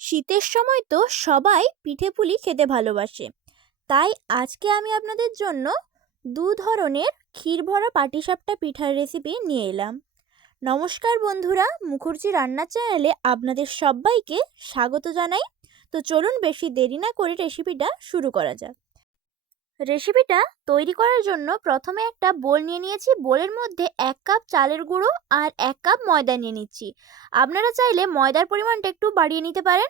শীতের সময় তো সবাই পিঠে পুলি খেতে ভালোবাসে। তাই আজকে আমি আপনাদের জন্য দু ধরনের ক্ষীর ভরা পাটিসাপটা পিঠার রেসিপি নিয়ে এলাম। নমস্কার বন্ধুরা, মুখুর্জি রান্না চ্যানেলে আপনাদের সবাইকে স্বাগত জানাই। তো চলুন বেশি দেরি না করে রেসিপিটা শুরু করা যাক। রেসিপিটা তৈরি করার জন্য প্রথমে একটা বোল নিয়ে নিয়েছি। বোলের মধ্যে 1 কাপ চালের গুঁড়ো আর 1 কাপ ময়দা নিয়ে নিচ্ছি। আপনারা চাইলে ময়দার পরিমাণটা একটু বাড়িয়ে নিতে পারেন।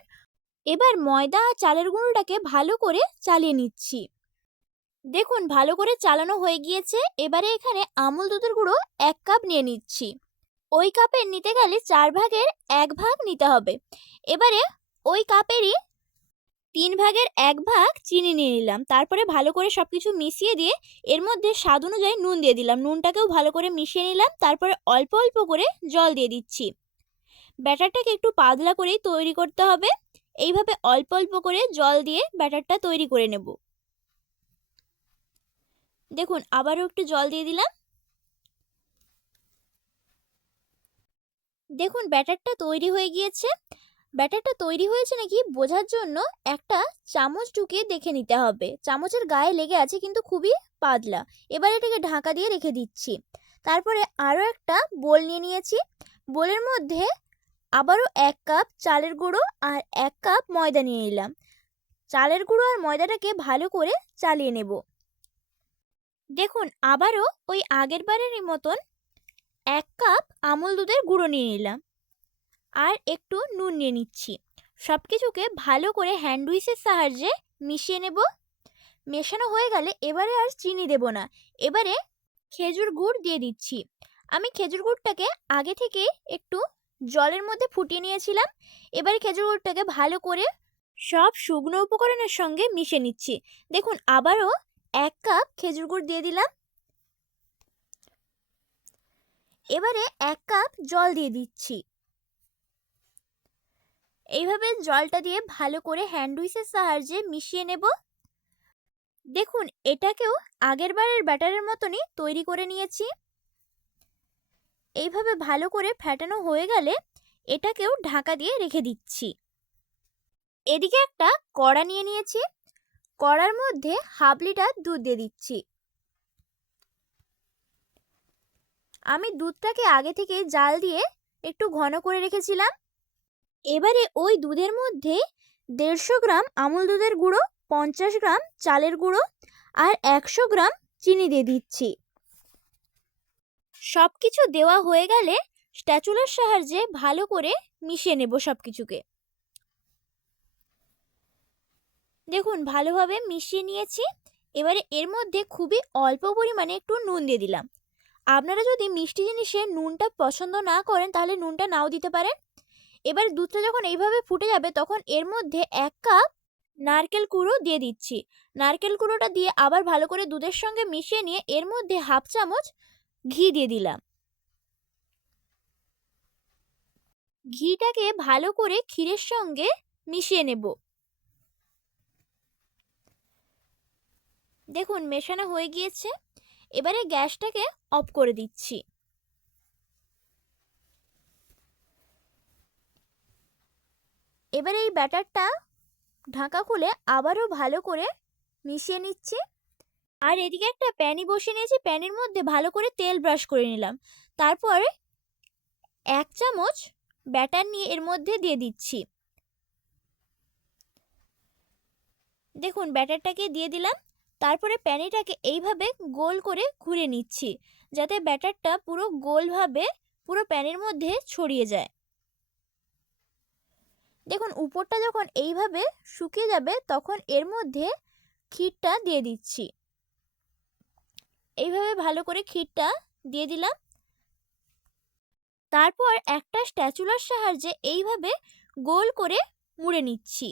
এবার ময়দা আর চালের গুঁড়োটাকে ভালো করে চালিয়ে নিচ্ছি। দেখুন ভালো করে চালানো হয়ে গিয়েছে। এবারে এখানে আমুল দুধের গুঁড়ো 1 কাপ নিয়ে নিচ্ছি। ওই কাপের নিতে গেলে 4 ভাগের 1 ভাগ নিতে হবে। এবারে ওই কাপেরই 3 ভাগের 1 ভাগ চিনি নিয়ে নিলাম। তারপরে ভালো করে সব কিছু মিশিয়ে দিয়ে এর মধ্যে স্বাদ অনুযায়ী নুন দিয়ে দিলাম। নুনটাকেও ভালো করে মিশিয়ে নিলাম। তারপরে অল্প অল্প করে জল দিয়ে দিচ্ছি। ব্যাটারটাকে একটু পাতলা করেই তৈরি করতে হবে। এইভাবে অল্প অল্প করে জল দিয়ে ব্যাটারটা তৈরি করে নেব। দেখুন আবারও একটু জল দিয়ে দিলাম। দেখুন ব্যাটারটা তৈরি হয়ে গিয়েছে। ব্যাটারটা তৈরি হয়েছে নাকি বোঝার জন্য একটা চামচ ঢুকিয়ে দেখে নিতে হবে। চামচের গায়ে লেগে আছে কিন্তু খুবই পাতলা। এবার এটাকে ঢাকা দিয়ে রেখে দিচ্ছি। তারপরে আরও একটা বোল নিয়ে নিয়েছি। বোলের মধ্যে আবারও 1 কাপ চালের গুঁড়ো আর 1 কাপ ময়দা নিয়ে নিলাম। চালের গুঁড়ো আর ময়দাটাকে ভালো করে চালিয়ে নেব। দেখুন আবারও ওই আগের বারেরই মতন 1 কাপ আমুল দুধের গুঁড়ো নিয়ে নিলাম আর একটু নুন নিয়ে নিচ্ছি। সব কিছুকে ভালো করে হ্যান্ড উইচের সাহায্যে মিশিয়ে নেব। মেশানো হয়ে গেলে এবারে আর চিনি দেব না। এবারে খেজুর গুড় দিয়ে দিচ্ছি। আমি খেজুর গুড়টাকে আগে থেকে একটু জলের মধ্যে ফুটিয়ে নিয়েছিলাম। এবারে খেজুর গুড়টাকে ভালো করে সব শুকনো উপকরণের সঙ্গে মিশে নিচ্ছি। দেখুন আবারও 1 কাপ খেজুর গুড় দিয়ে দিলাম। এবারে 1 কাপ জল দিয়ে দিচ্ছি। এইভাবে জলটা দিয়ে ভালো করে হ্যান্ড উইচের সাহায্যে মিশিয়ে নেব। দেখুন এটাকেও আগের বারের ব্যাটারের মতনই তৈরি করে নিয়েছি। এইভাবে ভালো করে ফ্যাটানো হয়ে গেলে এটাকেও ঢাকা দিয়ে রেখে দিচ্ছি। এদিকে একটা কড়া নিয়ে নিয়েছি। কড়ার মধ্যে 1/2 লিটার দুধ দিয়ে দিচ্ছি। আমি দুধটাকে আগে থেকে জাল দিয়ে একটু ঘন করে রেখেছিলাম। এবারে ওই দুধের মধ্যে 150 গ্রাম আমুল দুধের গুঁড়ো, 50 গ্রাম চালের গুঁড়ো আর 100 গ্রাম চিনি দিয়ে দিচ্ছি। সব কিছু দেওয়া হয়ে গেলে স্প্যাচুলার সাহায্যে ভালো করে মিশিয়ে নেব সব কিছুকে। দেখুন ভালোভাবে মিশিয়ে নিয়েছি। এবারে এর মধ্যে খুবই অল্প পরিমাণে একটু নুন দিয়ে দিলাম। আপনারা যদি মিষ্টি জিনিসে নুনটা পছন্দ না করেন তাহলে নুনটা নাও দিতে পারেন। এবার দুধটা যখন এইভাবে ফুটে যাবে তখন এর মধ্যে 1 কাপ নারকেল কুড়ো দিয়ে দিচ্ছি। নারকেল কুড়োটা দিয়ে আবার ভালো করে দুধের সঙ্গে মিশিয়ে নিয়ে এর মধ্যে 1/2 চামচ ঘি দিয়ে দিলাম। ঘিটাকে ভালো করে ক্ষীরের সঙ্গে মিশিয়ে নেব। দেখুন মেশানো হয়ে গিয়েছে। এবারে গ্যাসটাকে অফ করে দিচ্ছি। এবারে এই ব্যাটারটা ঢাকা খুলে আবারও ভালো করে মিশিয়ে নিচ্ছি। আর এদিকে একটা প্যানি বসিয়ে নিয়েছি। প্যানের মধ্যে ভালো করে তেল ব্রাশ করে নিলাম। তারপর 1 চামচ ব্যাটার নিয়ে এর মধ্যে দিয়ে দিচ্ছি। দেখুন ব্যাটারটাকে দিয়ে দিলাম। তারপরে প্যানিটাকে এইভাবে গোল করে ঘুরে নিচ্ছি যাতে ব্যাটারটা পুরো গোলভাবে পুরো প্যানের মধ্যে ছড়িয়ে যায়। দেখুন উপরটা যখন এইভাবে শুকিয়ে যাবে তখন এর মধ্যে ক্ষীরটা দিয়ে দিচ্ছি। এইভাবে ভালো করে ক্ষীরটা দিয়ে দিলাম। তারপর একটা স্প্যাচুলার সাহায্যে এইভাবে গোল করে মুড়ে নিচ্ছি।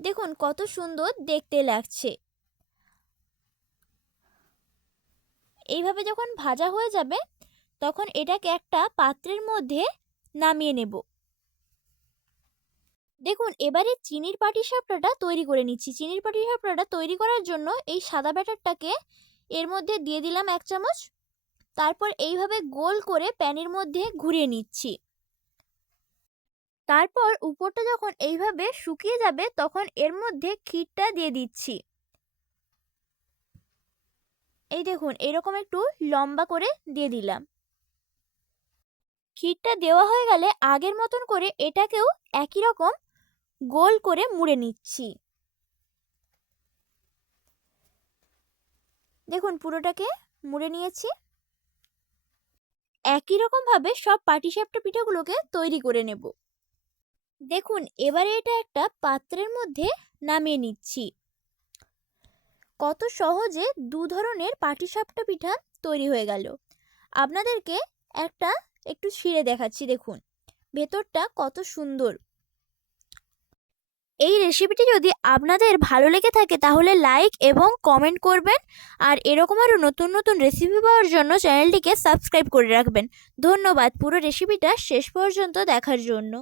দেখুন কত সুন্দর দেখতে লাগছে। এইভাবে যখন ভাজা হয়ে যাবে তখন এটাকে একটা পাত্রের মধ্যে নামিয়ে নেব। দেখুন এবারে চিনির পাটিসাপটাটা তৈরি করে নিচ্ছি। চিনির পাটিসাপটাটা তৈরি করার জন্য এই সাদা ব্যাটারটাকে এর মধ্যে দিয়ে দিলাম 1 চামচ। তারপর এইভাবে গোল করে প্যানের মধ্যে ঘুরিয়ে নিচ্ছি। তারপর উপরটা যখন এইভাবে শুকিয়ে যাবে তখন এর মধ্যে ক্ষীরটা দিয়ে দিচ্ছি। এই দেখুন এরকম একটু লম্বা করে দিয়ে দিলাম। ক্ষীরটা দেওয়া হয়ে গেলে আগের মতন করে এটাকেও একই রকম গোল করে মুড়ে নিচ্ছি। দেখুন পুরোটাকে মুড়ে নিয়েছি। একই রকমভাবে সব পাটিসাপটা পিঠাগুলোকে তৈরি করে নেব। দেখুন এবারে এটা একটা পাত্রের মধ্যে নামিয়ে নিচ্ছি। কত সহজে দু ধরনের পাটিসাপটা পিঠা তৈরি হয়ে গেল। আপনাদেরকে একটু ছিঁড়ে দেখাচ্ছি, দেখুন ভেতরটা কত সুন্দর। এই রেসিপিটি যদি আপনাদের ভালো লেগে থাকে তাহলে লাইক এবং কমেন্ট করবেন, আর এরকম আরও নতুন নতুন রেসিপি পাওয়ার জন্য চ্যানেলটিকে সাবস্ক্রাইব করে রাখবেন। ধন্যবাদ পুরো রেসিপিটা শেষ পর্যন্ত দেখার জন্য।